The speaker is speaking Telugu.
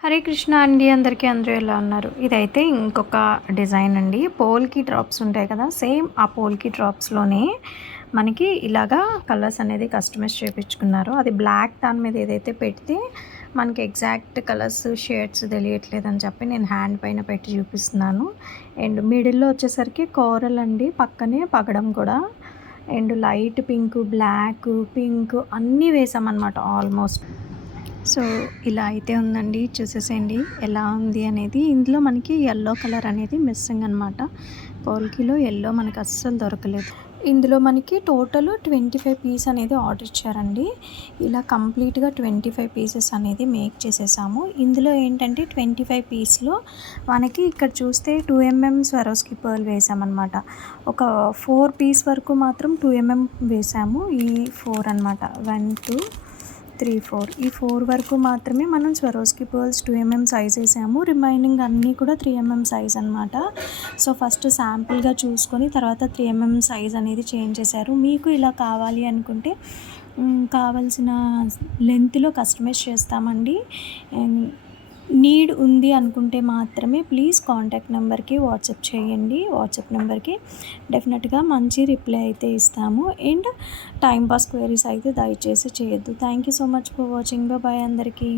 హరే కృష్ణ అండి. అందరూ ఎలా ఉన్నారు? ఇదైతే ఇంకొక డిజైన్ అండి. పోల్‌కి డ్రాప్స్ ఉంటాయి కదా! సేమ్ ఆ పోల్‌కి డ్రాప్స్‌లోనే మనకి ఇలాగా కలర్స్ అనేది కస్టమైజ్ చేపించుకున్నారు. అది బ్లాక్ దాని మీద ఏదైతే పెడితే మనకి ఎగ్జాక్ట్ కలర్స్, షేడ్స్ తెలియట్లేదని చెప్పి నేను హ్యాండ్ పైన పెట్టి చూపిస్తున్నాను. అండ్ మిడిల్‌లో వచ్చేసరికి కోరల్ అండి. పక్కనే పగడం కూడా. And light pink, black, pink అన్నీ వేసామన్నమాట ఆల్మోస్ట్. సో, ఇలా అయితే ఉందండి. చూసేసేయండి ఎలా ఉంది అనేది. ఇందులో మనకి యెల్లో కలర్ అనేది మిస్సింగ్ అనమాట. పోల్‌కిలో యెల్లో మనకు అస్సలు దొరకలేదు. ఇందులో మనకి టోటల్ 25 పీస్ అనేది ఆర్డర్ ఇచ్చారండి. ఇలా కంప్లీట్‌గా 25 పీసెస్ అనేది మేక్ చేసేసాము. ఇందులో ఏంటంటే 25 పీస్‌లో మనకి ఇక్కడ చూస్తే 2 స్వరోస్కి పర్ల్ వేసామనమాట. ఒక 4 పీస్ వరకు మాత్రం 2 వేసాము. ఈ 4 అనమాట. 1, 2, 3, 4 ఈ 4 వరకు మాత్రమే మనం స్వరోస్కి పర్ల్స్ 2 సైజ్ వేసాము. రిమైనింగ్ అన్నీ కూడా 3 సైజ్ అనమాట. సో ఫస్ట్ శాంపుల్గా చూసుకొని తర్వాత 3 సైజ్ అనేది చేంజ్ చేశారు. మీకు ఇలా కావాలి అనుకుంటే కావాల్సిన లెంత్లో కస్టమైజ్ చేస్తామండి. నీడ్ ఉంది అనుకుంటే మాత్రమే ప్లీజ్ కాంటాక్ట్ నెంబర్కి వాట్సాప్ చేయండి. వాట్సాప్ నెంబర్కి డెఫినెట్గా మంచి రిప్లై అయితే ఇస్తాము. అండ్ టైం పాస్ క్వైరీస్ అయితే దయచేసి చేయొద్దు. Thank you so much for watching. Bye అందరికీ.